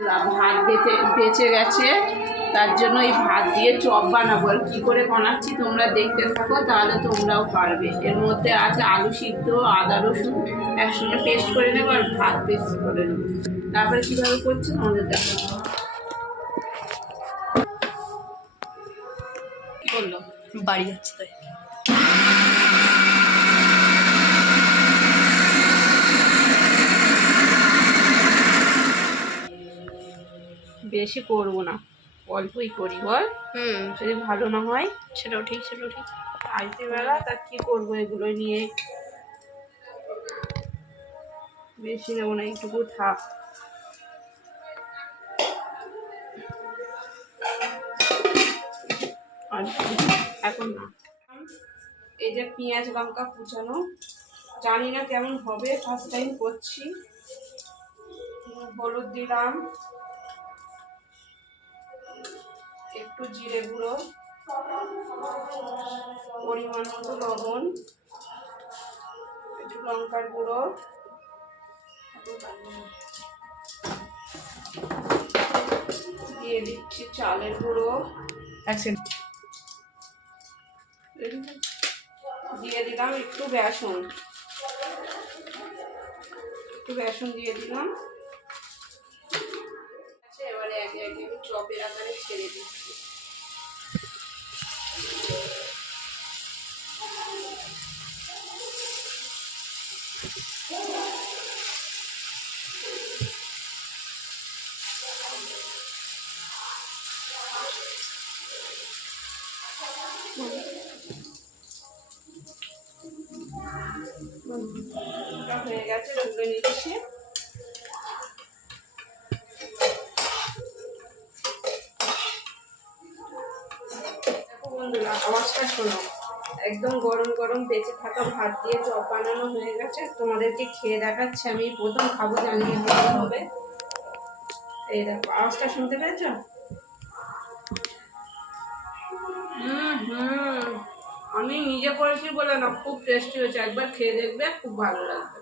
ভাত বেঁচে গেছে, তার জন্য এই ভাত দিয়ে চপ বানাবো। আর কী করে বানাচ্ছি তোমরা দেখতে থাকো, তাহলে তোমরাও পারবে। এর মধ্যে আছে আলু সিদ্ধ, আদা রসুন একসঙ্গে পেস্ট করে নেবো আর ভাত পেস্ট করে নেবো। তারপরে কীভাবে করছি তোমাদের দেখো। বললো বাড়ি যাচ্ছে তাই। বেশি করবো না, অল্পই করি বল। যদি ভালো না হয় সেটাও ঠিক, সেটাও ঠিক। আইতে বেলা তা কি করবো, এগুলো নিয়ে বেশি নেবো না, এইটুকু থাক। আর এখন না, এই যে পেঁয়াজ লঙ্কা কুচানো, জানি না কেমন হবে, ফার্স্ট টাইম করছি। হলুদ দিলাম, একটু জিরে গুঁড়ো, পরিমাণ মতো লবণ, একটু লঙ্কার গুঁড়ো, দিয়ে দিচ্ছি চালের গুঁড়ো, দিয়ে দিলাম একটু বেসন, দিয়ে দিলাম। আচ্ছা, এবারে একে একে আমি চপের আকারে ছেড়ে দিচ্ছি। হয়ে গেছে, তুলে নিচ্ছি। দেখো বন্ধুরা, আওয়াজটা শোনো, একদম গরম গরম বেঁচে থাকা ভাত দিয়ে চপ বানানো হয়ে গেছে। তোমাদেরকে খেয়ে দেখাচ্ছি, আমি প্রথম খাবো, জানি কেমন হবে। এই দেখো, আওয়াজটা শুনতে পেয়েছ? আমি নিজে করেছি বলে না, খুব টেস্টি হয়েছে। একবার খেয়ে দেখবে, খুব ভালো লাগবে।